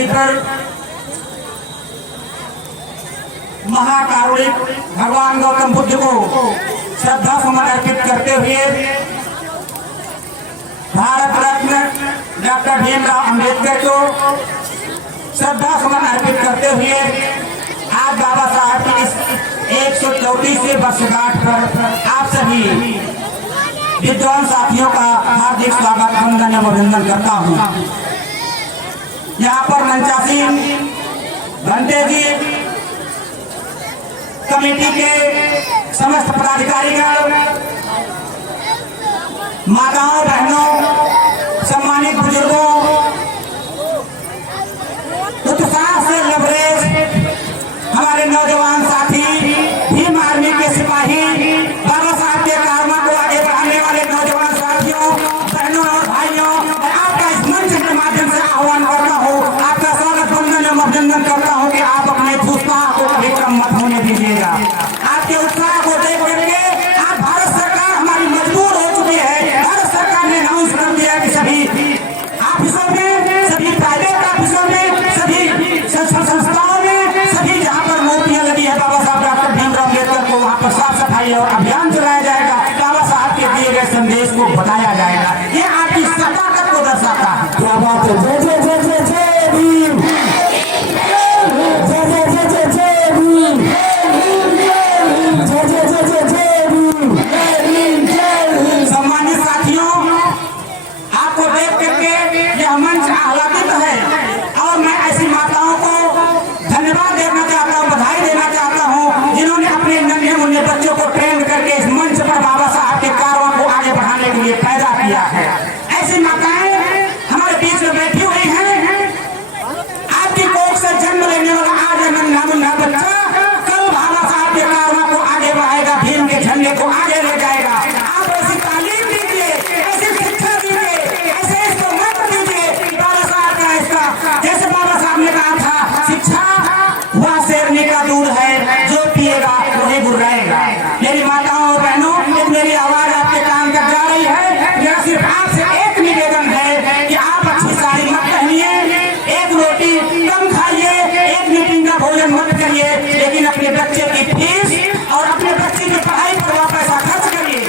धरती पर महाकारुणिक भगवान गौतम बुद्ध को श्रद्धा सुमन अर्पित करते हुए भारत रत्न डॉक्टर भीमराव अंबेडकर को श्रद्धा सुमन अर्पित करते हुए आज बाबा साहब की इस 134वीं वर्षगांठ पर आप सभी विद्वान साथियों का हार्दिक स्वागत वंदन एवं अभिनंदन करता हूँ। यहाँ पर मंचासीन घंटे जी कमेटी के समस्त पदाधिकारीगण, माताओं बहनों, सम्मानित बुजुर्गों, उत्साह से लबरेज हमारे नौजवान साथी, भीम आर्मी के सिपाही, बाबा साहब के कारमा को आगे बढ़ाने वाले नौजवान साथियों, बहनों और भाइयों, मैं आपका इस मंच के माध्यम से आह्वान करता हूँ, आपका स्वागत वंदन एवं अभिनंदन करता हूँ कि आप अपने उत्साह को कभी कम मत होने दीजिएगा। आपके उत्साह को देख करके आज भारत सरकार हमारी मजबूर हो चुकी है। भारत सरकार ने अनाउंस कर दिया कि सभी ऑफिसों में, सभी प्राइवेट ऑफिसों में, सभी संस्थाओं में, सभी जहाँ पर मूर्तियां लगी है बाबा साहब डॉक्टर भीमराव अम्बेडकर को, वहाँ पर साफ सफाई और अभियान चलाया जाएगा। बाबा साहब के दिए गए संदेश को बताया जाएगा। ये आपकी सताकत को दर्शाता है। क्या बात है। जय जय जय जय जय भीम, जय जय जय जय जय भीम, जय जय जय जय जय भीम। सम्मानित साथियों, आपको देख करके यह मंच आह्लादित है और मैं ऐसी माताओं को धन्यवाद देना चाहता हूँ, बधाई देना चाहता हूँ जिन्होंने अपने नन्हे मुन्ने बच्चों को ट्रेन करके इस मंच पर बाबा साहब के कारवां को आगे बढ़ाने के लिए पैदा किया है। ऐसी माताएं हमारे बीच में बैठी हुई हैं। आपकी कोख से जन्म लेने वाला आज नन्हा मुन्ना बच्चा कल बाबा साहब के कारवां को आगे बढ़ाएगा, भीम के झंडे को आगे ले जाएगा। आप ऐसी तालीम दीजिए, ऐसी शिक्षा दीजिए, ऐसे इसको मत दीजिए। बाबा साहब का इसका जैसे बाबा साहब ने कहा था, शिक्षा वह शेरनी का दूध है, जो पिएगा वही गुर्राएगा। मेरी माताओं और बहनों, मेरी आवाज आपके कान तक जा रही है। मेरा सिर्फ आपसे एक निवेदन है कि आप अच्छी साड़ी मत पहनिए, एक रोटी कम खाइए, एक मीटिंग का भोजन मत करिए, लेकिन अपने बच्चे की फीस और अपने बच्चे की पढ़ाई पर वह पैसा खर्च करिए।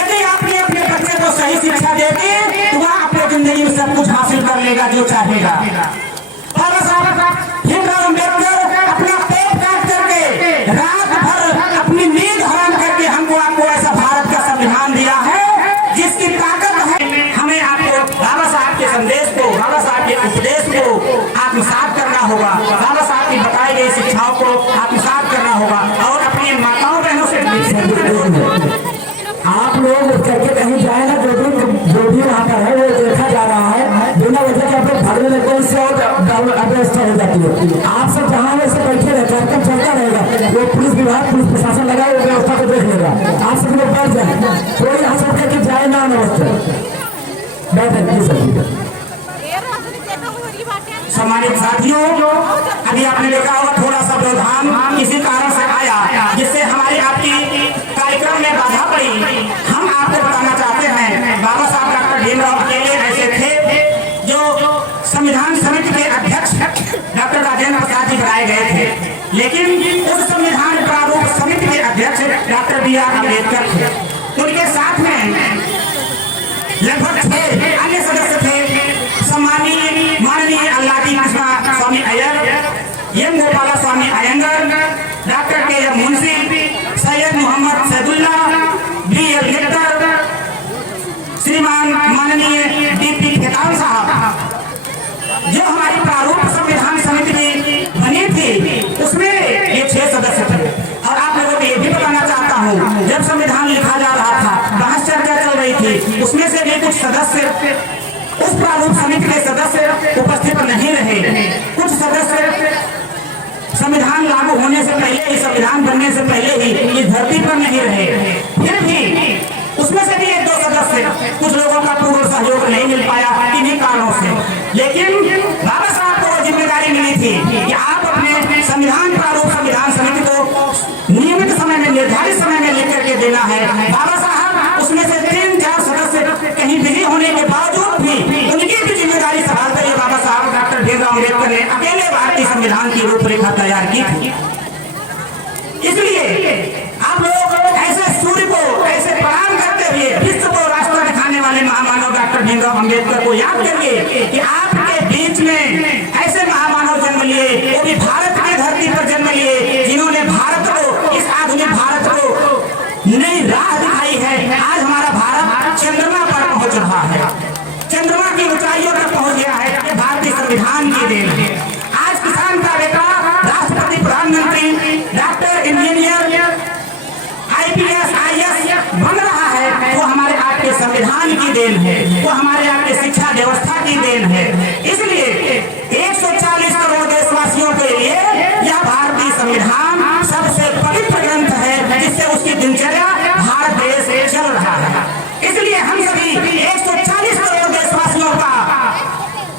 यदि आपने अपने बच्चे को सही शिक्षा देगी तो वह अपने जिंदगी में सब कुछ हासिल कर लेगा जो चाहेगा। बाबा साहब भीमराव अम्बेडकर अपना पेट काट करके, रात भर अपनी नींद हराम करके हमको आपको ऐसा भारत का संविधान दिया है जिसकी ताकत है। हमें आपको बाबा साहब के संदेश को, बाबा साहब के उपदेश को आत्मसात करना होगा, बाबा साहब की बताई गई शिक्षाओं को आत्मसात करना होगा और अपनी माताओं बहनों से आप लोग करके कहीं जाए ना, जो भी वहाँ पर है वो देखा जा रहा है, बिना वजह के अपने भागने लगते हैं, इससे और अव्यवस्था हो जाती है। आप सब जहाँ वैसे बैठे रहे, कार्यक्रम चलता रहेगा, वो पुलिस विभाग, पुलिस प्रशासन लगा वो व्यवस्था को देख लेगा। आप सब लोग बैठ जाए, कोई यहाँ सब करके जाए ना, नमस्ते बैठे। सम्मानित साथियों, अभी आपने देखा होगा थोड़ा सा व्यवधान इसी कारण से आया जिससे हमारी आपकी कार्यक्रम में बाधा पड़ी। हम आपको बताना चाहते हैं, बाबा साहब डॉक्टर भीमराव अकेले ऐसे थे जो संविधान समिति के अध्यक्ष डॉक्टर राजेंद्र प्रसाद जी बनाए गए थे, लेकिन उस संविधान प्रारूप समिति के अध्यक्ष डॉक्टर B.R. अम्बेडकर थे। उनके साथ में लगभग 6 अन्य सदस्य थे। माननीय Alladi Krishnaswamy Iyer, M Gopalaswami Ayyangar, doctor K.M. Munshi, Syed Mohammad Saadulla, B.L. गिट्टर, श्रीमान माननीय D.P. खेतान साहब। जो हमारी प्रारूप संविधान समिति बनी थी उसमें ये 6 सदस्य थे। और आप लोगों को ये भी बताना चाहता हूँ, जब संविधान लिखा जा रहा था, बहस चर्चा चल रही थी, उसमें से भी कुछ सदस्य, उस प्रारूप समिति के सदस्य उपस्थित नहीं रहे। कुछ सदस्य संविधान लागू होने से पहले ही, संविधान बनने से पहले ही इस धरती पर नहीं रहे। फिर भी उसमें से भी 1-2 सदस्य, कुछ लोगों का पूर्ण सहयोग नहीं मिल पाया इन्हीं कारणों से। लेकिन बाबा साहब को जिम्मेदारी मिली थी कि आप अपने संविधान प्रारूप संविधान समिति को नियमित समय में, निर्धारित समय में लिख करके देना है। बाबा साहब उसमें से 3-4 सदस्य कहीं बिजी होने के बावजूद भी उनकी भी जिम्मेदारी संभालते हुए बाबा साहब राह दिखाई है। आज हमारा भारत चंद्रमा पर पहुंच रहा है, चंद्रमा की ऊंचाइयों तक पहुंच गया है। ये भारतीय संविधान की देन है। आज किसान का बेटा राष्ट्रपति, प्रधानमंत्री, डॉक्टर, इंजीनियर, IPS, IAS बन रहा है, वो हमारे आपके संविधान की देन है, वो हमारे आपके शिक्षा व्यवस्था की देन है। इसलिए 140 करोड़ देशवासियों के लिए यह भारतीय संविधान सबसे पवित्र ग्रंथ है, जिससे उसकी दिनचर्या भारत देश चल रहा है। इसलिए हम सभी 140 करोड़ देशवासियों का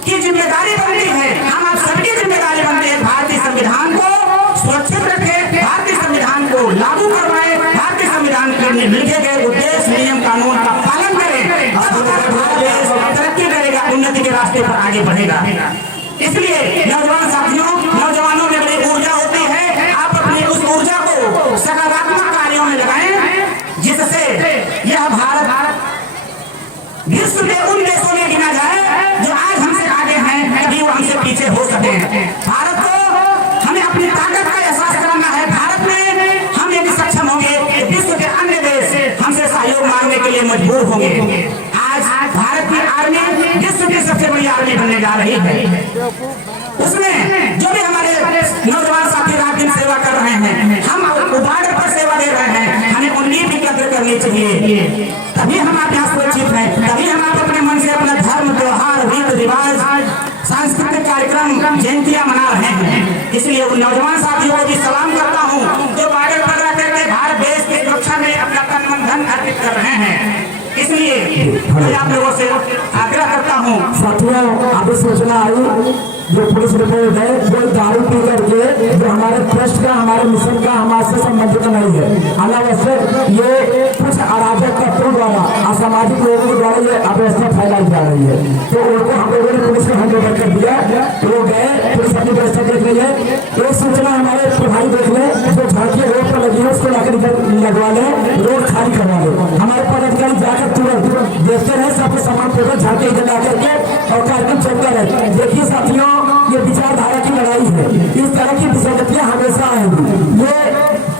की जिम्मेदारी बनती है, हम आप सबकी जिम्मेदारी बनती है, भारतीय संविधान को सुरक्षित रखें, भारतीय संविधान को लागू करवाएं, भारतीय संविधान के लिखे गए उद्देश्य, नियम, कानून का पालन करें और भारत देश तरक्की करेगा, उन्नति के रास्ते पर आगे बढ़ेगा। इसलिए नौजवान साथियों, नौजवानों में बड़ी ऊर्जा होती है, आप अपनी उस ऊर्जा को सकारात्मक कार्यों में लगाएं, जिससे यह भारत विश्व के उन देशों में गिना जाए जो आज हमसे आगे हैं, कभी वो हमसे पीछे हो सके। भारत को हमें अपनी ताकत का एहसास कराना है। भारत में हम यदि सक्षम होंगे, विश्व के अन्य देश हमसे सहयोग मांगने के लिए मजबूर होंगे। आज भारत की आर्मी विश्व की सबसे बड़ी आर्मी बनने जा रही है। उसमें जो भी हमारे नौजवान साथी रात दिन सेवा कर रहे हैं, हम बॉर्डर पर सेवा दे रहे हैं, हमें उनकी भी कदर करनी चाहिए। तभी हम आप यहाँ सुरक्षित हैं, तभी हम आप अपने मन से अपना धर्म, त्योहार, रीति रिवाज, सांस्कृतिक कार्यक्रम, जयंतियां मना रहे हैं। इसलिए उन नौजवान साथियों को भी सलाम करता हूँ जो बॉर्डर पर रहकर के भारत देश की सुरक्षा में अपना तन मन धन अर्पित कर रहे हैं। इसलिए मैं आप लोगों से आग्रह करता हूँ, साथियों, अभी सूचना आई जो पुलिस रिपोर्ट है, कोई दारू पी करके जो हमारे ट्रस्ट का, हमारे मिशन का हमारे संबंधित नहीं है, अनावश्यक ये कुछ अराजक तत्वों द्वारा, असामाजिक लोगों के द्वारा ये अव्यवस्था फैलाई जा रही है। तो उनको हम लोगों ने पुलिस को हैंड ओवर कर दिया, तो वो गए, पुलिस अपनी व्यवस्था देख रही है। एक सूचना हमारे प्रभारी देख ले, जो झांकी रोड पर लगी है उसको लाकर लगवा ले, रोड खाली करवा ले। हमारे पदाधिकारी जाकर तुरंत देखते रहे, सबके सामान पेपर झांके इधर ला करके और कार्यक्रम चलता रहे। देखिए साथियों, ये विचारधारा की लड़ाई है, इस तरह की विसंगतियां हमेशा आएंगी। ये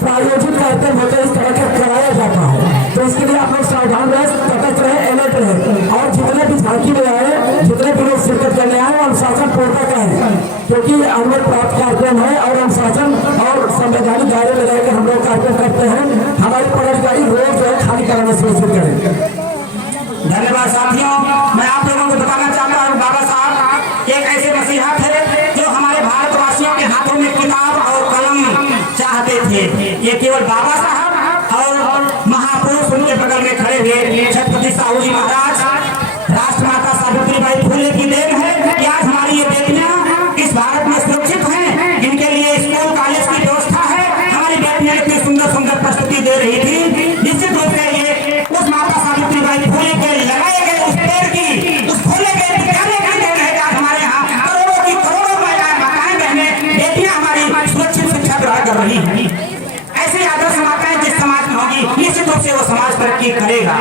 प्रायोजित कार्यक्रम होते इस तरह का कराया जाता है, तो इसके लिए आप लोग सावधान रहे, सतर्क रहे, अलर्ट रहे। और जितने भी झांकी में आए, जितने भी लोग शिरकत करने आए, अनुशासन पूर्वक है, क्योंकि अनुमति प्राप्त कार्यक्रम है और अनुशासन और संवैधानिक दायरे लगा के हम लोग कार्यक्रम करते हैं। हमारी पदाधिकारी रोज जो है खाली कराना सुनिश्चित करें। धन्यवाद साथियों, मैं आप लोगों को बताना चाहता हूँ, बाबा साहब एक ऐसे मसीहा थे जो हमारे भारतवासियों के हाथों में किताब और कलम चाहते थे। ये केवल बाबा साहब और महापुरुष उनके बगल में खड़े हुए छत्रपति साहू जी महाराज, राष्ट्रमाता सावित्रीबाई फुले की देन है कि आज हमारी ये बेटियां इस भारत में सुरक्षित हैं, जिनके लिए स्कूल कॉलेज की व्यवस्था है। हमारी बेटियां इतनी सुंदर सुंदर प्रस्तुति दे रही थी। निश्चित रूप से ये उस माता सावित्रीबाई फुले के लगाए गए उस पेड़ की, उस खोले गए विद्यालय की देन है। आज हमारे यहाँ करोड़ों की करोड़ों माताएं बहनें, बेटियां हमारी सुरक्षित शिक्षा ग्रहण कर रही हैं। ऐसी आदर्श माताएं जिस समाज में होगी, निश्चित रूप से वो समाज तरक्की करेगा।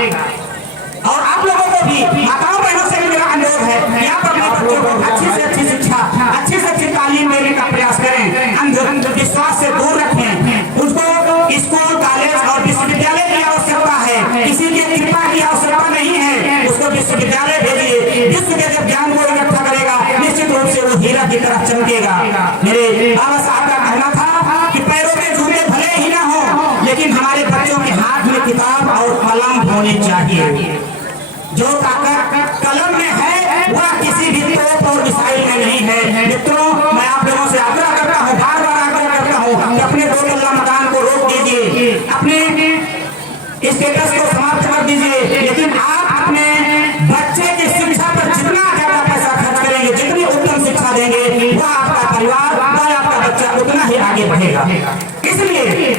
और आप लोगों को भी, माताओं बहनों से भी मेरा अनुरोध है, यहाँ पर अपने बच्चों को अच्छी से अच्छी शिक्षा, अच्छी से अच्छी तालीम देने का प्रयास करें, अंधविश्वास से दूर रखें। उसको स्कूल, कॉलेज और विश्वविद्यालय की आवश्यकता है, किसी की कृपा की आवश्यकता नहीं है। उसको विश्वविद्यालय भेजिए, विश्व के जब ज्ञान को इकट्ठा करेगा, निश्चित रूप से वो हीरा की तरह चमकेगा। मेरे बाबा साहब का कहना था कि पैरों के जूते भले ही ना हो, लेकिन हमारे बच्चों के हाथ में किताब और कलम होनी चाहिए। जो ताकत कलम में है वह किसी भी तोप और मिसाइल में नहीं है। मित्रों, मैं आप लोगों से आग्रह करता हूँ, बार बार आग्रह करता हूँ कि अपने 2 तल्ला मकान को रोक दीजिए, अपने स्टेटस को समाप्त कर दीजिए, लेकिन आप अपने बच्चे की शिक्षा पर जितना ज्यादा पैसा खर्च करेंगे, जितनी उत्तम शिक्षा देंगे, वह आपका परिवार, वह आपका बच्चा उतना ही आगे बढ़ेगा। इसलिए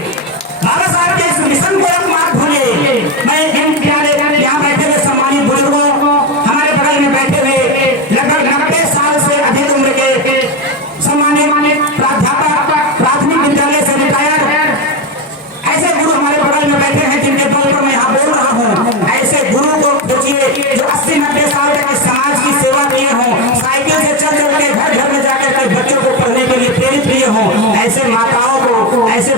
बाबा साहब के इस मिशन को आप मत भूलिए। मैं इन प्यारे यहाँ बैठे हुए सम्मानित बुजुर्गों, हमारे बगल में बैठे हुए लगभग 90 साल से अधिक उम्र के सम्मानित प्राध्यापक, प्राथमिक विद्यालय से रिटायर्ड ऐसे गुरु हमारे बगल में बैठे हैं, जिनके बल पर मैं यहाँ बोल रहा हूँ। ऐसे गुरु को खोजिए जो 80-90 साल तक समाज की सेवा किए हों, साइकिल से चल के घर घर में जाकर के बच्चों को पढ़ने के लिए प्रेरित किए हों। ऐसे माताओं को, ऐसे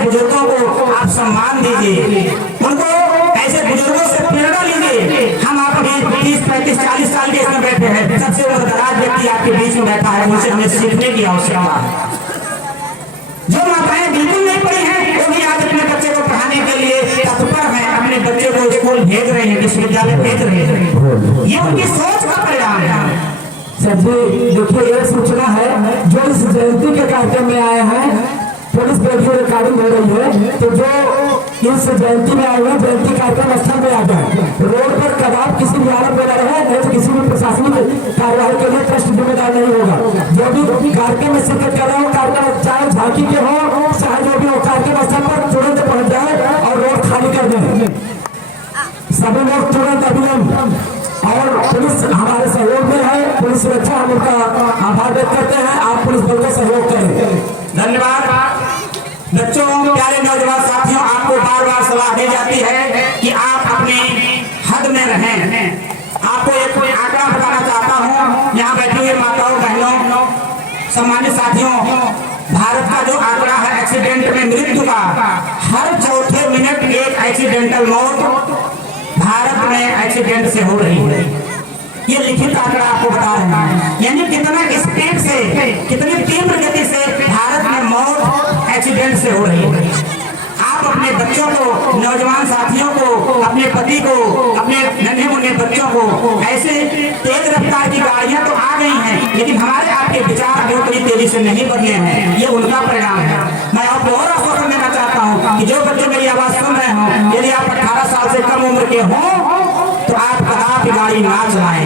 रखा है उनसे हमें सीखने की आवश्यकता है। जो माताएं बिल्कुल नहीं पढ़ी हैं वो भी आज अपने बच्चे को पढ़ाने के लिए तत्पर हैं, अपने बच्चे को स्कूल भेज रहे हैं, विश्वविद्यालय भेज रहे हैं। ये उनकी सोच का परिणाम है। सर जी देखिए एक सूचना है जो इस जयंती के कार्यक्रम में आए हैं, पुलिस वीडियो रिकॉर्डिंग हो रही है, तो जो इस जयंती में आए हुए जयंती कार्यक्रम स्थल में आ जाए, रोड पर कदाप किसी भी हालत में न रहे, नहीं तो किसी भी प्रशासनिक कार्यवाही के लिए ट्रस्ट जिम्मेदार नहीं होगा। जो भी कार्यक्रम में शिरकत कर रहे हो, कार्यक्रम चाहे झांकी के हो चाहे जो भी हो, कार्यक्रम स्थल पर तुरंत पहुंच जाए और रोड खाली कर दें। सभी लोग तुरंत अभिनंदन। और पुलिस हमारे सहयोग में है, पुलिस सुरक्षा हम उनका आभार व्यक्त करते हैं। आप पुलिस बल का सहयोग करें। धन्यवाद। बच्चों, प्यारे नौजवान साथियों, आपको बार बार सलाह दी जाती है कि आप अपनी हद में रहें। आपको एक आंकड़ा बताना चाहता हूँ, यहाँ बैठी हुई माताओं बहनों सम्मानित साथियों, भारत का जो आंकड़ा है एक्सीडेंट में मृत्यु का, हर चौथे मिनट एक एक्सीडेंटल मौत भारत में एक्सीडेंट से हो रही है। ये लिखित आंकड़ा आपको बता रहे हैं, यानी कितना स्पीड से, कितनी तीव्र गति से भारत में मौत एक्सीडेंट से हो रही है। आप अपने बच्चों को, नौजवान साथियों को, अपने पति को, अपने नन्हे मुन्ने बच्चों को, ऐसे तेज रफ्तार की गाड़ियां तो आ गई हैं, लेकिन हमारे आपके विचार अभी उतनी तेजी से नहीं बदले हैं। ये उनका परिणाम है। मैं आपको और आश्वासन देना चाहता हूँ कि जो बच्चे मेरी आवाज सुन रहे हों, यदि आप 18 साल से कम उम्र के हों तो आप कदापि गाड़ी ना चलाएं।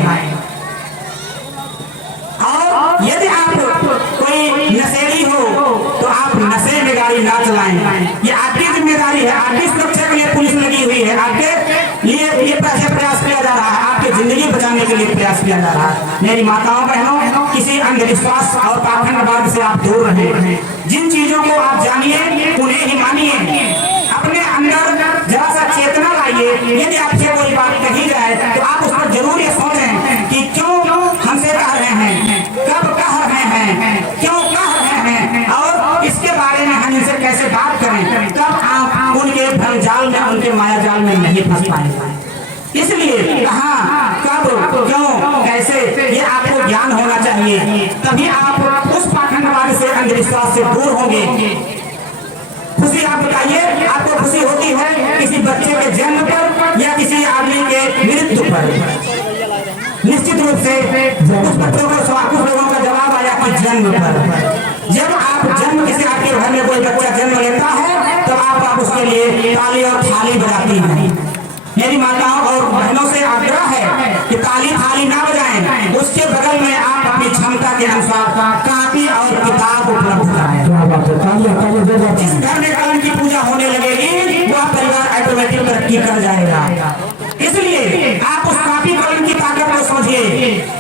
और यदि आप कोई नशेड़ी हो तो आप नशे में गाड़ी ना चलाएं। ये आपकी जिम्मेदारी है। आपकी सुरक्षा के लिए पुलिस लगी हुई है, आपके लिए ये प्रयास किया जा रहा है, आपकी जिंदगी बचाने के लिए प्रयास किया जा रहा है। मेरी माताओं बहनों, किसी अंधविश्वास और पाखंडवाद से आप दूर रहें। जिन चीजों को आप जानिए उन्हें ही मानिए। अपने अंदर जरा सा चेतना लाइए। यदि आपसे कोई बात कही जाए तो आप उस पर जरूर ये सोचें कि क्यों हमसे कह रहे हैं, कब कह रहे हैं, क्यों कह रहे हैं, और इसके बारे में हम इनसे कैसे बात करें। तब आप उनके भ्रमजाल में, उनके माया जाल में नहीं फंस पाएंगे। इसलिए कहाँ, कब, क्यों, कैसे, ये आपको ज्ञान होना चाहिए। तभी आप उस पाखंडवाद से, अंधविश्वास से दूर होंगे। खुशी आप बताइए, आपको खुशी होती है किसी बच्चे के जन्म पर या किसी आदमी के मृत्यु पर? निश्चित रूप से कुछ बच्चों को, कुछ लोगों का जवाब आया कि जन्म पर। जब आप जन्म, किसी आपके घर में कोई बच्चा जन्म लेता है तो आप उसके लिए ताली और थाली बजाती हैं। मेरी माताओं और बहनों से आग्रह है कि ताली थाली ना बजाएं, उसके बगल में आप अपनी क्षमता के अनुसार कापी और किताब उपलब्ध कराएं। जिस घर में कलम की पूजा होने लगेगी वह परिवार ऑटोमेटिक तरक्की कर जाएगा। इसलिए आप उस कापी कलम की ताकत को समझिए।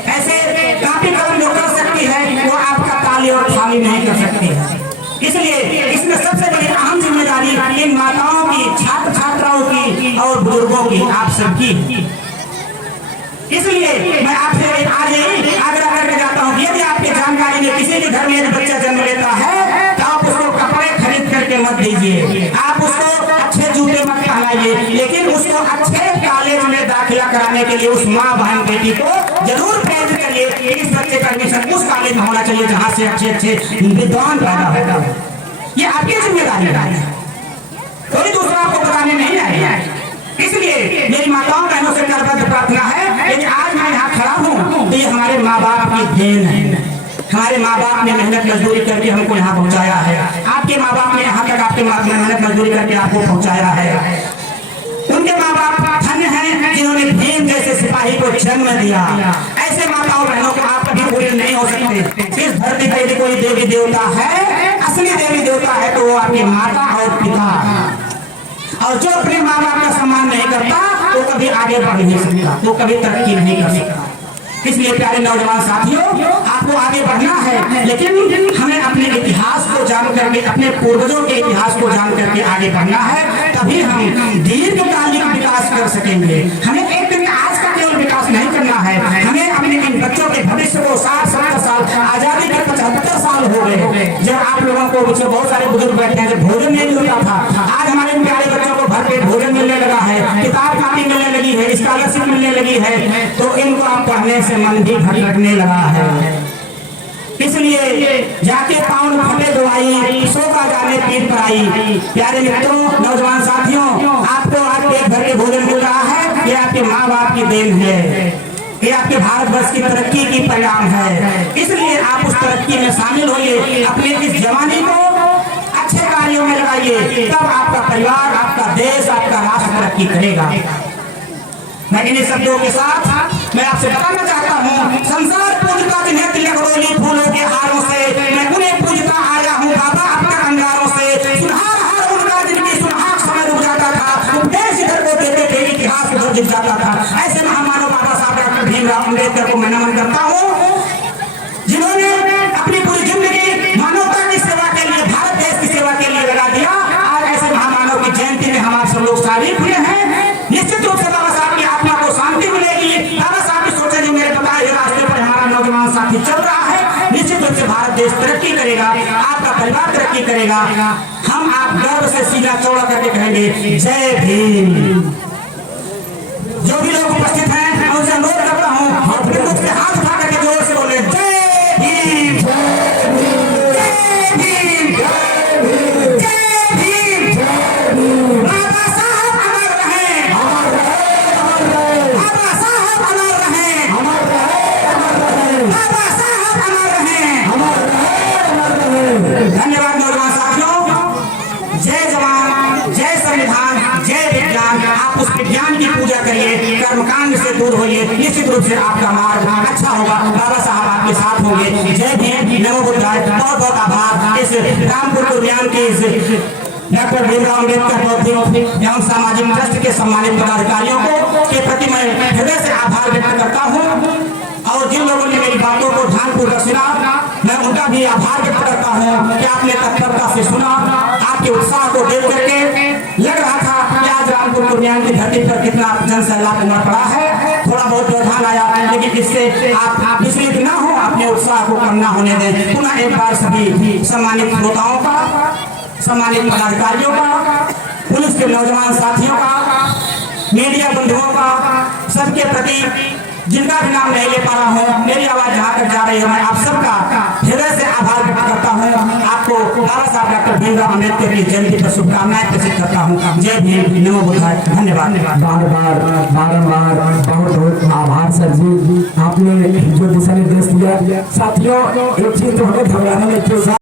ऐसे कापी कलम जो कर सकती है वो आपका ताली और थाली नहीं कर सकती है। इसलिए इसमें सबसे बड़ी अहम जिम्मेदारी इन माताओं की, छात्र छात्राओं की और बुजुर्गों की, आप सबकी। इसलिए मैं आपसे आज यही आग्रह करके जाता हूँ, यदि आपकी जानकारी में किसी भी घर में यदि बच्चा जन्म लेता है तो आप उसको कपड़े खरीद करके मत दीजिए, आप उसको अच्छे जूते मत पहनाइए, लेकिन उसको अच्छे कॉलेज में दाखिला कराने के लिए उस माँ बहन बेटी को जरूर प्रेरित करिए कि इस बच्चे का एडमिशन उस कॉलेज में होना चाहिए जहाँ से अच्छे अच्छे विद्वान पैदा होगा। ये आपकी जिम्मेदारी है, कोई दूसरा आपको बताने नहीं आएगा। इसलिए मेरी माताओं बहनों से करबद्ध प्रार्थना है कि आज मैं यहाँ खड़ा हूँ तो ये हमारे माँ बाप की देन है। हमारे माँ बाप ने मेहनत मजदूरी करके हमको यहाँ पहुँचाया है। आपके माँ बाप ने यहाँ तक आपके मेहनत मजदूरी करके आपको पहुँचाया है। उनके माँ बाप धन्य हैं जिन्होंने भीम जैसे सिपाही को जन्म दिया। ऐसे माताओं बहनों को आप कभी भूल नहीं हो सकते। इस धरती पर यदि कोई देवी देवता है, असली देवी देवता है, तो वो आपकी माता और पिता। और जो अपने माँ बाप का सम्मान नहीं करता वो कभी आगे बढ़ नहीं सकता, वो कभी तरक्की नहीं कर सकता। इसलिए प्यारे नौजवान साथियों, आपको आगे बढ़ना है, लेकिन हमें अपने इतिहास को जान करके, अपने पूर्वजों के इतिहास को जान करके आगे बढ़ना है। तभी हम दीर्घकालिक विकास कर सकेंगे। हमें एक दिन आज का केवल विकास नहीं करना है, हमें अपने इन बच्चों के भविष्य को 60-70 साल, आजादी के 75 साल हो गए जब आप लोगों को, पीछे बहुत सारे बुजुर्ग बैठे हैं, जब भोजन नहीं मिलता था, आज हमारे प्यारे बच्चों को भरपेट भोजन मिलने लगा है, किताब कॉपी मिलने लगी है, स्कॉलरशिप मिलने लगी है, तो इनको आप पढ़ने से मन भी भटकने लगा है। इसलिए जाके पाउन फटे दवाई सो का जाने पीठ पर आई। प्यारे मित्रों, नौजवान साथियों, आपको आज पेट भर के भोजन मिल रहा है, ये आपके माँ बाप की देन है, ये आपके भारतवर्ष की तरक्की की परिणाम है। इसलिए आप उस तरक्की में शामिल होइए, अपने इस जवानी को अच्छे कार्यों में लगाइए, तब आपका परिवार, आपका देश, आपका राष्ट्र तरक्की करेगा। मैं इन्हीं शब्दों के साथ मैं आपसे बताना चाहता हूँ, संसार पूजता जिन्हें तिलक रोली फूलों के हारों से, मैं उन्हें पूजता आया हूँ बाबा अपने अंगारों से। सुनहार हार उनका जिनकी सुनहार समय रुक जाता था, उपदेश इधर को देते थे, इतिहास उधर जित जाता था। ऐसे महामानव बाबा साहब डॉक्टर भीमराव अम्बेडकर को मैं नमन करता हूँ, जिन्होंने अपनी पूरी जिंदगी मानवता की सेवा के लिए, भारत देश की सेवा के लिए लगा दिया। आज ऐसे महामानव की जयंती में हम आप सब लोग शामिल हुए हैं। निश्चित रूप से बाबा साहब की आत्मा को शांति मिलेगी। बाबा साहब की सोचे जो मेरे बताए रास्ते पर हमारा नौजवान साथी चल रहा है, निश्चित रूप से भारत देश तरक्की करेगा, आपका परिवार तरक्की करेगा। हम आप गर्व से सीना चौड़ा करके कहेंगे जय भीम। जो भी लोग उपस्थित हैं मैं उनसे अनुरोध करता हूँ, हाथ उठा करके जोर से बोले जय भीम, जय भीम, जय भीम। बाबा साहब अमर रहे, बाबा साहब अमर रहे, बाबा साहब अमर रहे। धन्यवाद नौजवान साथियों। जय जवान, जय संविधान, जय विज्ञान। आप उस विज्ञान की पूजा करिए, कर्मकांड से दूर होइए, निश्चित रूप से आपका मार्ग अच्छा होगा, बाबा साहब आपके साथ होंगे। जय भीम, नमो बुद्धाय। बहुत बहुत आभार इस रामपुर कुर्मियान के डॉक्टर भीमराव अम्बेडकर बौद्धिक एवं सामाजिक ट्रस्ट के सम्मानित पदाधिकारियों को के प्रति मैं हृदय से आभार व्यक्त करता हूँ। और जिन लोगों ने मेरी बातों को ध्यानपूर्वक सुना, मैं उनका भी आभार व्यक्त करता हूँ कि आपने तत्परता से सुना। आपके उत्साह को देख करके लग रहा था कि आज रामपुर कुर्मियान की धरती पर कितना जन सैलाब उमड़ पड़ा है। थोड़ा बहुत व्यवधान आया, लेकिन इससे आप विचलित ना हो, अपने उत्साह को कम ना होने दें। पुनः एक बार सभी सम्मानित श्रोताओं का, सम्मानित पदाधिकारियों का, पुलिस के नौजवान साथियों का, मीडिया बंधुओं का, सबके प्रति जिनका भी नाम नहीं ले पा रहा हूँ, मेरी आवाज जहाँ तक जा रही है, मैं आप सबका हृदय से आभार व्यक्त करता हूँ। आपको बाबा साहब डॉक्टर भीमराव अम्बेडकर की जयंती पर शुभकामनाएं प्रेषित करता हूँ। जय भीम, नमो बुद्धाय। धन्यवाद। बार बार बारम्बार बहुत बहुत आभार सर जी, आपने जो दिशा निर्देश दिया। साथियों, एक चीज तो हमें घबराने में